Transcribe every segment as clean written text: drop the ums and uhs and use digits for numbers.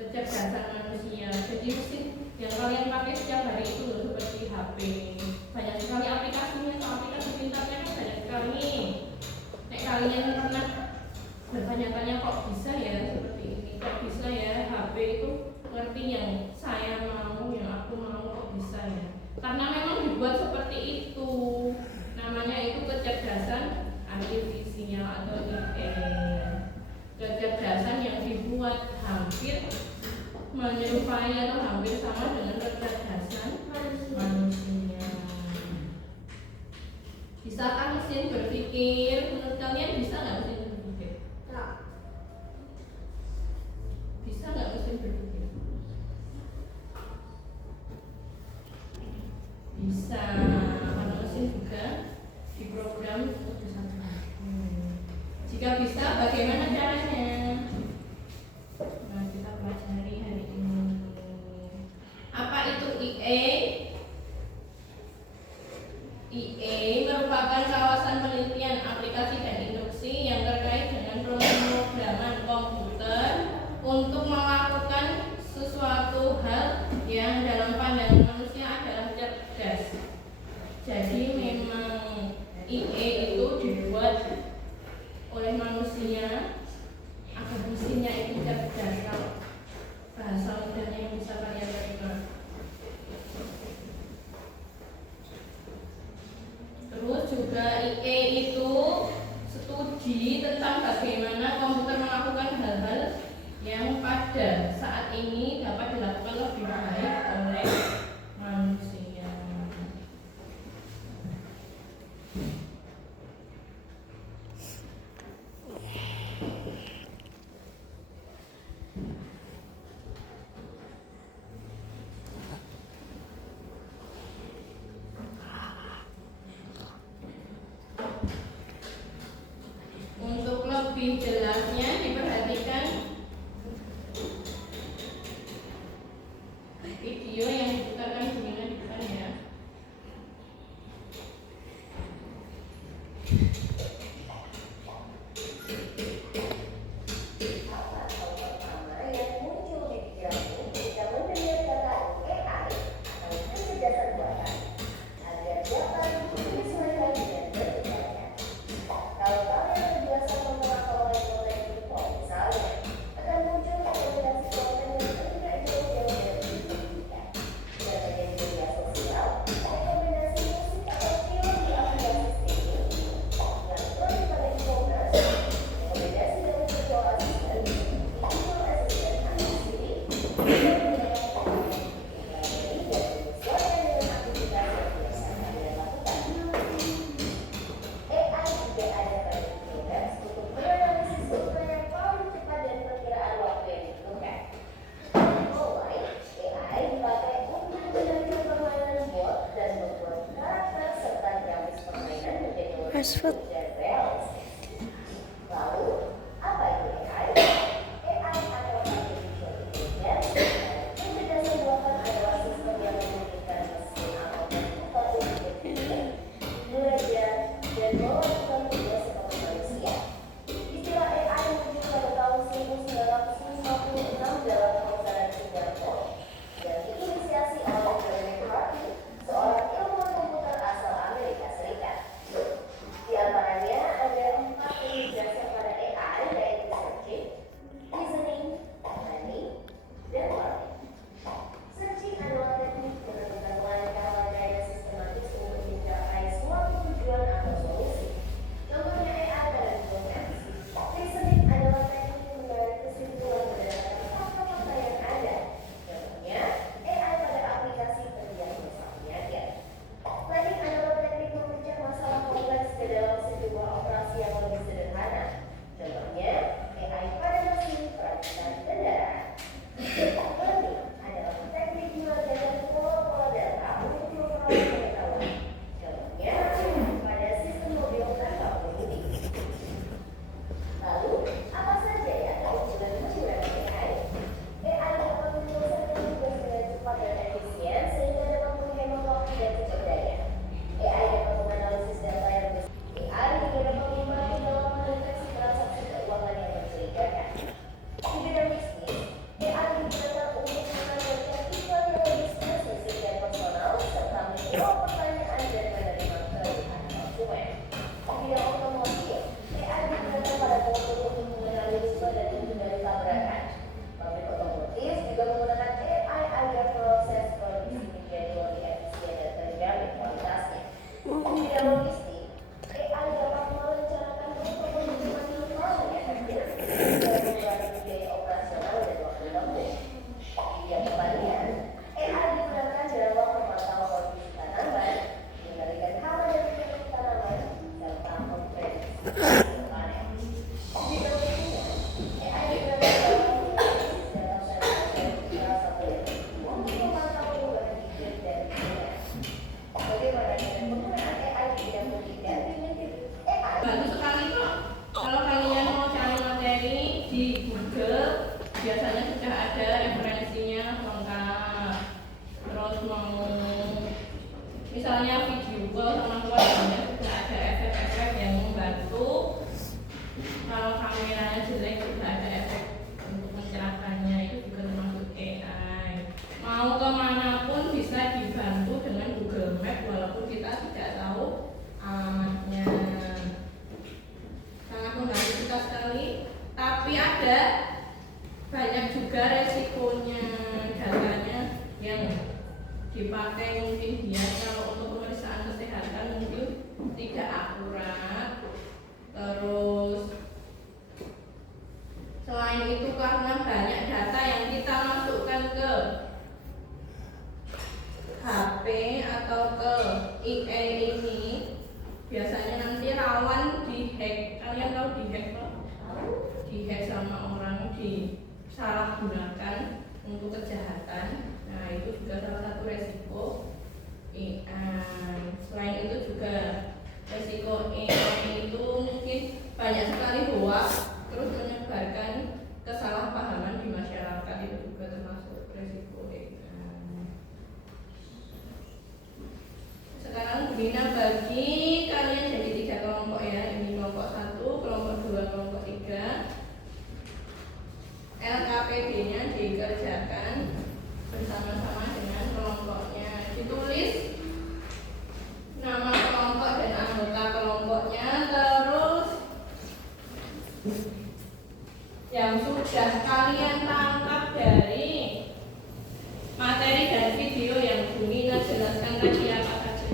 kecerdasan manusia. Jadi mesin yang kalian pakai setiap hari itu loh, seperti HP, banyak sekali aplikasinya. Aplikasi pintarnya kan banyak sekali. Nek kalian pernah bertanya-tanya kok bisa ya seperti ini, kok bisa ya HP itu ngerti yang saya mau, yang aku mau, kok bisa ya, karena memang dibuat seperti itu. Namanya itu kecerdasan artifisial atau AI, kecerdasan yang dibuat hampir menyerupai atau hampir sama dengan kecerdasan manusia. Bisakah mesin berpikir? Menurut kalian bisa nggak mesin berpikir? Bisa nggak mesin berpikir? Bisa, karena mesin juga diprogram untuk bisa berpikir. Jika bisa, bagaimana caranya? Nah, kita pelajari hari ini. Apa itu IA? IA merupakan kawasan penelitian aplikasi dan induksi yang terkait dengan pemrograman komputer untuk melakukan sesuatu hal yang dalam pandangan manusia adalah cerdas. Jadi memang IA itu dibuat oleh manusia agar mesinnya itu cerdas. Kalau bahasa mudahnya yang bisa kalian terima. Terus juga IA itu studi tentang bagaimana komputer melakukan hal-hal yang pada saat ini dapat dilakukan lebih baik oleh manusia. Untuk lebih jelasnya diperhatikan video yang diputarkan dengan di depan ya. Fast Di antara biasanya sudah ada referensinya lengkap. Terus mau misalnya video call sama keluarganya sudah ada efek-efek yang membantu. Kalau kameranya jelek juga ada efek untuk mencerahkannya, itu juga termasuk AI. Mau kemanapun bisa dibantu dengan Google Map walaupun kita tidak tahu alamatnya. Sangat membantu kita sekali, tapi ada banyak juga resikonya. Datanya yang dipakai mungkin dia kalau untuk pemeriksaan kesehatan mungkin tidak akurat. Terus selain itu karena banyak data yang kita masukkan ke HP atau ke IE ini, biasanya nanti rawan dihack. Kalian tahu dihack loh? Dihack sama orang, disalahgunakan untuk kejahatan. Nah, itu juga salah satu resiko AI. Selain itu juga resiko AI itu mungkin banyak sekali hoax, terus menyebarkan kesalahpahaman di masyarakat, itu juga termasuk resiko AI. Sekarang Bina bagi kalian jadi 3 kelompok ya. Ini kelompok 1, kelompok 2, kelompok 3. LKPD-nya dikerjakan bersama-sama dengan kelompoknya. Ditulis nama kelompok dan anggota kelompoknya, terus yang sudah kalian tangkap dari materi dan video yang Bu Nina jelaskan tadi apa saja.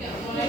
Ya, mulai.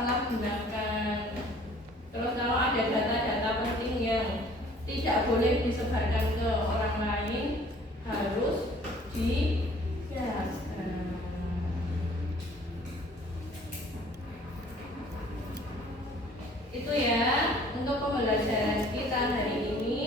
salah gunakan. Terus kalau ada data-data penting yang tidak boleh disebarkan ke orang lain, harus dijaga. Itu ya untuk pembelajaran kita hari ini.